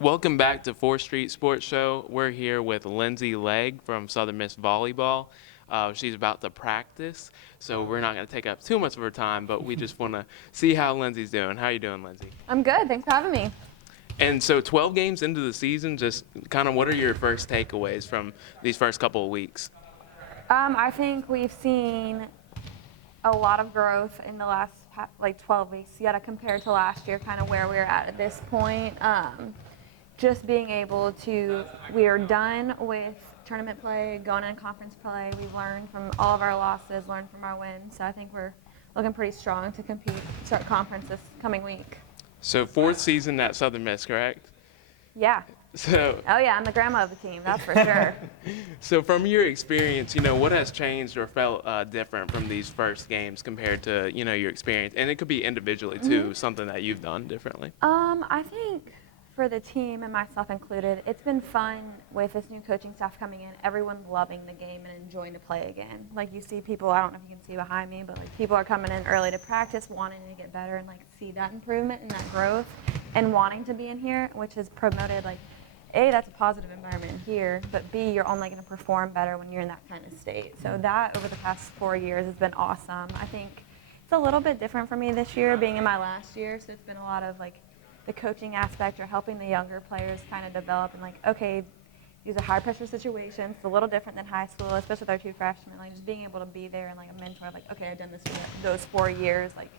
Welcome back to 4th Street Sports Show. We're here with Lindsey Legg from Southern Miss Volleyball. She's about to practice, so we're not going to take up too much of her time, but we just want to see how Lindsey's doing. How you doing, Lindsey? I'm good. Thanks for having me. And so 12 games into the season, just kind of what are your first takeaways from these first couple of weeks? I think we've seen a lot of growth in the last 12 weeks. You got to compare to last year, kind of where we were at this point. Just being able to, we are done with tournament play, going in conference play. We've learned from all of our losses, learned from our wins. So I think we're looking pretty strong to start conference this coming week. So 4th season at Southern Miss, correct? Yeah. So. Oh yeah, I'm the grandma of the team, that's for sure. So from your experience, what has changed or felt different from these first games compared to, your experience? And it could be individually too, something that you've done differently. I think for the team and myself included, it's been fun with this new coaching staff coming in, everyone loving the game and enjoying to play again. Like you see people, I don't know if you can see behind me, but like people are coming in early to practice, wanting to get better and like see that improvement and that growth and wanting to be in here, which has promoted like, A, that's a positive environment here, but B, you're only going to perform better when you're in that kind of state. So that over the past 4 years has been awesome. I think it's a little bit different for me this year, being in my last year, so it's been a lot of like the coaching aspect or helping the younger players kind of develop and like, okay, these are high pressure situations. It's a little different than high school, especially with our 2 freshmen. Like just being able to be there and like a mentor, like, okay, I've done this for those 4 years. Like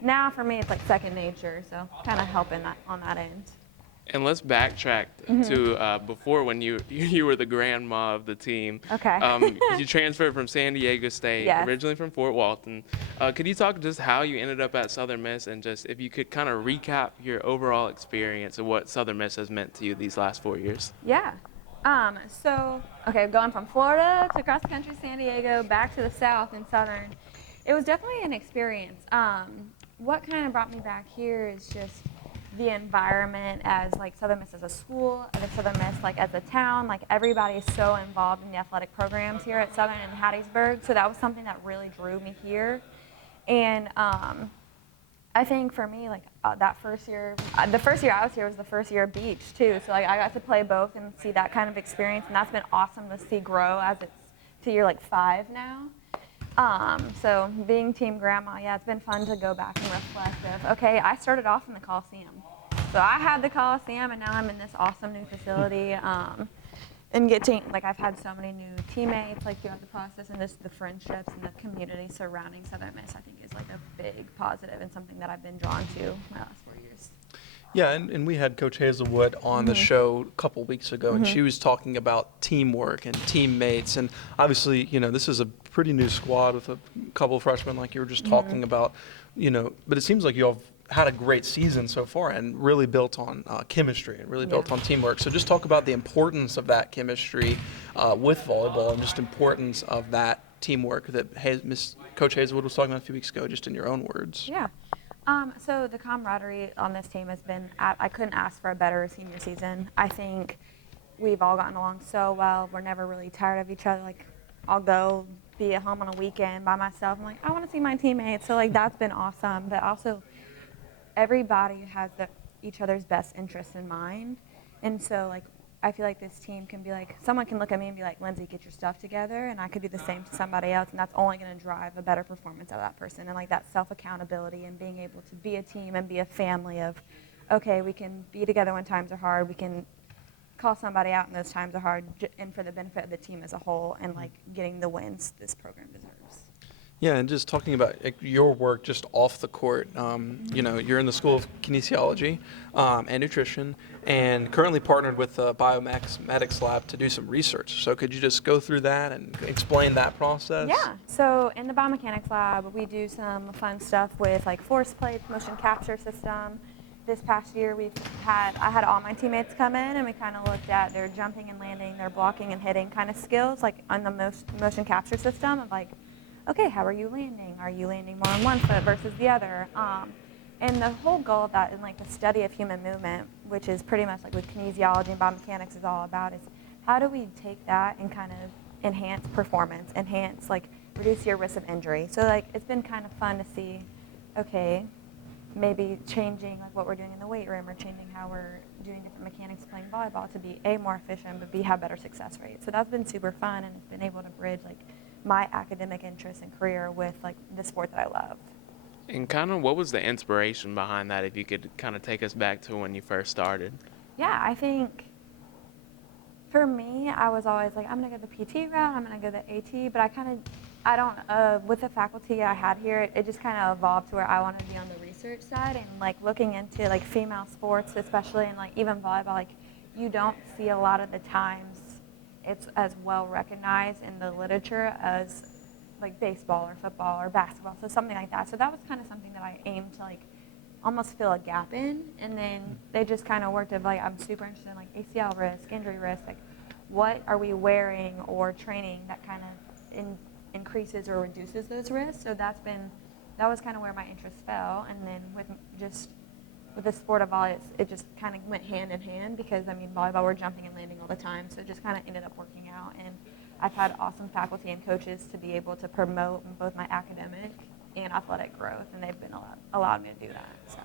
now for me, it's like second nature. So kind of helping that on that end. And let's backtrack to before when you were the grandma of the team. Okay. You transferred from San Diego State, Yes. originally from Fort Walton. Could you talk just how you ended up at Southern Miss and just if you could kind of recap your overall experience of what Southern Miss has meant to you these last 4 years? Yeah. Okay, going from Florida to cross country San Diego, back to the South in Southern, it was definitely an experience. What kind of brought me back here is just the environment as like Southern Miss as a school, and Southern Miss like as a town, like everybody is so involved in the athletic programs here at Southern and Hattiesburg, so that was something that really drew me here. And I think for me, like that first year, the first year I was here was the first year of beach too, so like I got to play both and see that kind of experience, and that's been awesome to see grow as it's to year like 5 now. So being team grandma, yeah, it's been fun to go back and reflect of, okay, I started off in the Coliseum. So I had the Coliseum and now I'm in this awesome new facility, and like I've had so many new teammates like throughout the process, and the friendships and the community surrounding Southern Miss I think is like a big positive and something that I've been drawn to my last 4 years. Yeah, and we had Coach Hazelwood on the show a couple weeks ago, and she was talking about teamwork and teammates. And obviously, this is a pretty new squad with a couple of freshmen like you were just talking about, but it seems like you all have had a great season so far and really built on chemistry and really built on teamwork. So just talk about the importance of that chemistry with volleyball and just importance of that teamwork that Coach Hazelwood was talking about a few weeks ago, just in your own words. Yeah. So the camaraderie on this team has been, I couldn't ask for a better senior season. I think we've all gotten along so well. We're never really tired of each other. Like, I'll go be at home on a weekend by myself. I'm like, I want to see my teammates. So, like, that's been awesome. But also, everybody has each other's best interests in mind. And so, like, I feel like this team can be like, someone can look at me and be like, Lindsey, get your stuff together, and I could do the same to somebody else, and that's only going to drive a better performance out of that person. And like that self-accountability and being able to be a team and be a family of, okay, we can be together when times are hard, we can call somebody out when those times are hard, and for the benefit of the team as a whole, and like getting the wins this program deserves. Yeah, and just talking about your work just off the court, you're in the School of Kinesiology and Nutrition, and currently partnered with the Biomedics Lab to do some research. So could you just go through that and explain that process? Yeah, so in the Biomechanics Lab, we do some fun stuff with like force plates, motion capture system. This past year, I had all my teammates come in, and we kind of looked at their jumping and landing, their blocking and hitting kind of skills, like on the motion capture system of like, okay, how are you landing? Are you landing more on one foot versus the other? And the whole goal of that in like the study of human movement, which is pretty much like with kinesiology and biomechanics is all about, is how do we take that and kind of enhance performance, reduce your risk of injury. So like it's been kind of fun to see, okay, maybe changing like what we're doing in the weight room or changing how we're doing different mechanics playing volleyball to be A, more efficient, but B, have better success rates. So that's been super fun, and it's been able to bridge like my academic interests and career with like the sport that I love. And kind of what was the inspiration behind that, if you could kind of take us back to when you first started? Yeah, I think for me, I was always like, I'm gonna go the PT route, I'm gonna go the AT, but I don't, with the faculty I had here, it just kind of evolved to where I wanted to be on the research side and like looking into like female sports, especially, and like even volleyball, like you don't see a lot of the times it's as well recognized in the literature as like baseball or football or basketball, so something like that. So that was kind of something that I aimed to like almost fill a gap in, and then they just kind of worked of like, I'm super interested in like ACL risk, injury risk, like what are we wearing or training that kind of increases or reduces those risks. So that was kind of where my interest fell, and then with the sport of volley, it just kind of went hand in hand, because I mean volleyball, we're jumping and landing all the time, so it just kind of ended up working out, and I've had awesome faculty and coaches to be able to promote both my academic and athletic growth, and they've been allowed me to do that. So.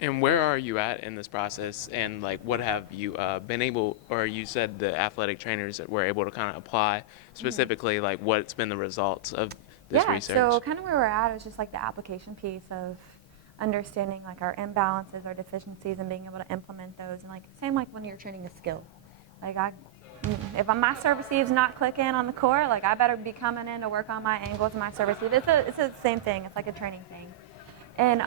And where are you at in this process, and like what have you been able, or you said the athletic trainers that were able to kind of apply specifically, like what's been the results of this research? So kind of where we're at is just like the application piece of understanding like our imbalances, our deficiencies, and being able to implement those. And like same like when you're training a skill, like if my service receive's not clicking on the court, like I better be coming in to work on my angles and my service receive. It's the same thing. It's like a training thing. And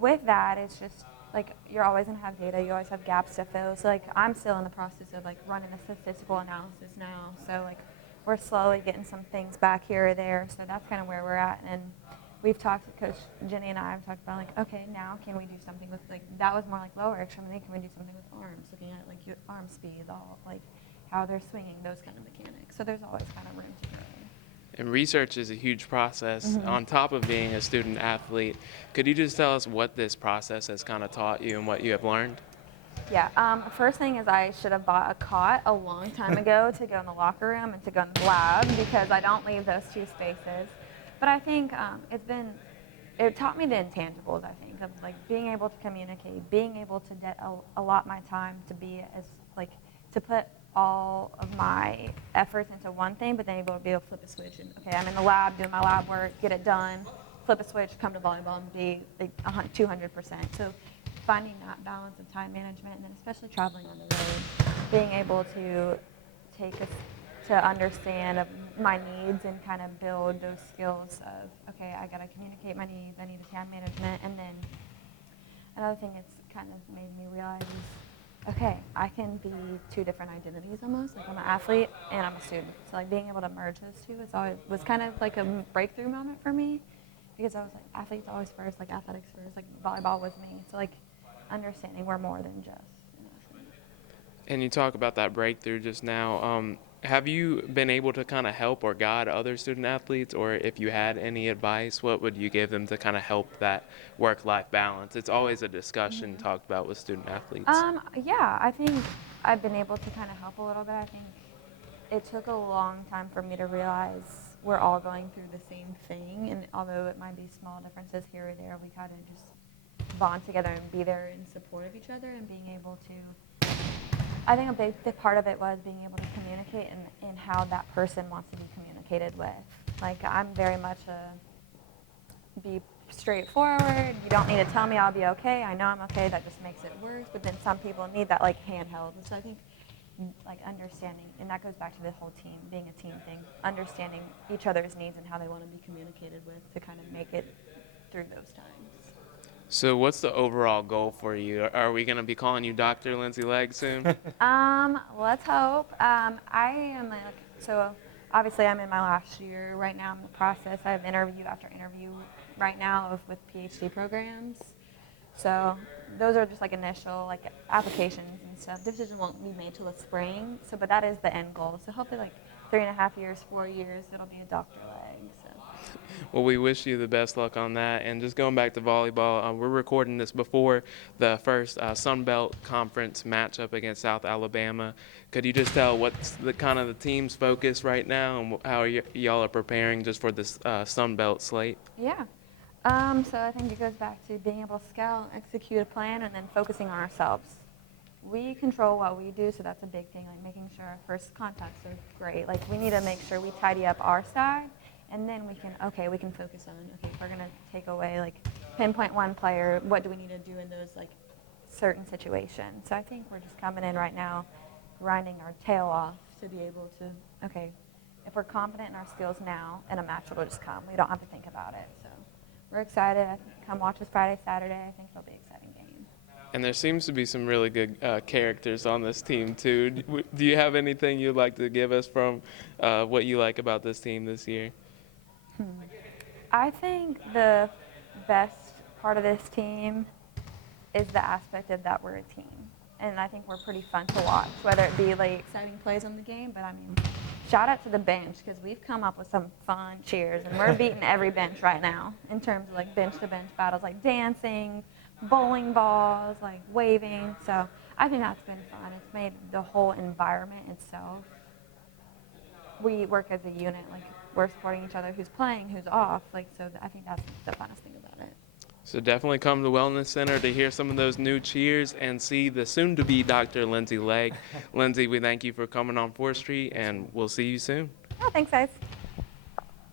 with that, it's just like you're always gonna have data. You always have gaps to fill. So like I'm still in the process of like running a statistical analysis now. So like we're slowly getting some things back here or there. So that's kind of where we're at. And we've talked, Coach Jenny and I have talked about like, okay, now can we do something with like, that was more like lower extremity. Can we do something with arms? Looking at like your arm speed, all like how they're swinging, those kind of mechanics. So there's always kind of room to grow. And research is a huge process. On top of being a student athlete, could you just tell us what this process has kind of taught you and what you have learned? Yeah, first thing is I should have bought a cot a long time ago to go in the locker room and to go in the lab, because I don't leave those two spaces. But I think it taught me the intangibles, I think, of like being able to communicate, being able to allot my time to be as like, to put all of my efforts into one thing, but then able to be able to flip a switch and, okay, I'm in the lab doing my lab work, get it done, flip a switch, come to volleyball and be like 200%. So finding that balance of time management, and then especially traveling on the road, being able to to understand my needs and kind of build those skills of, okay, I got to communicate my needs, I need a time management. And then another thing it's kind of made me realize is, okay, I can be two different identities almost. Like I'm an athlete and I'm a student. So like being able to merge those two was kind of like a breakthrough moment for me, because I was like, athletes always first, like athletics first, like volleyball was me. So like understanding we're more than just an athlete. And you talk about that breakthrough just now. Have you been able to kind of help or guide other student athletes, or if you had any advice, what would you give them to kind of help that work-life balance? It's always a discussion talked about with student athletes. Yeah, I think I've been able to kind of help a little bit. I think it took a long time for me to realize we're all going through the same thing, and although it might be small differences here or there, we kind of just bond together and be there in support of each other, and being able to, I think a big part of it was being able to communicate in how that person wants to be communicated with. Like I'm very much be straightforward. You don't need to tell me I'll be okay. I know I'm okay. That just makes it worse. But then some people need that like handheld. So I think like understanding, and that goes back to the whole team, being a team thing, understanding each other's needs and how they want to be communicated with to kind of make it through those times. So what's the overall goal for you? Are we going to be calling you Dr. Lindsey Legg soon? Let's hope. I am so obviously I'm in my last year right now. I'm in the process. I have interview after interview right now with PhD programs. So those are just like initial like applications and stuff. Decision won't be made till the spring. So, but that is the end goal. So hopefully like 3.5 years, 4 years, it'll be a Dr. Legg. So. Well, we wish you the best luck on that. And just going back to volleyball, we're recording this before the first Sun Belt Conference matchup against South Alabama. Could you just tell what's the kind of the team's focus right now, and how y'all are preparing just for this Sun Belt slate? Yeah. So I think it goes back to being able to scout, execute a plan, and then focusing on ourselves. we control what we do, so that's a big thing, like making sure our first contacts are great. Like we need to make sure we tidy up our side, and then we can focus on, okay, if we're gonna take away, like pinpoint one player, what do we need to do in those like certain situations? So I think we're just coming in right now, grinding our tail off to be able to, okay, if we're confident in our skills now, and a match will just come. We don't have to think about it. So we're excited. Come watch us Friday, Saturday. I think it'll be an exciting game. And there seems to be some really good characters on this team too. Do you have anything you'd like to give us from what you like about this team this year? I think the best part of this team is the aspect of that we're a team. And I think we're pretty fun to watch, whether it be like exciting plays on the game, but I mean, shout out to the bench because we've come up with some fun cheers, and we're beating every bench right now in terms of like bench to bench battles, like dancing, bowling balls, like waving. So I think that's been fun. It's made the whole environment itself. We work as a unit, like we're supporting each other, who's playing, who's off, like so. I think that's the funnest thing about it. So definitely come to Wellness Center to hear some of those new cheers and see the soon-to-be Dr. Lindsey Legg. Lindsey, we thank you for coming on 4th Street, and we'll see you soon. Oh, thanks, guys.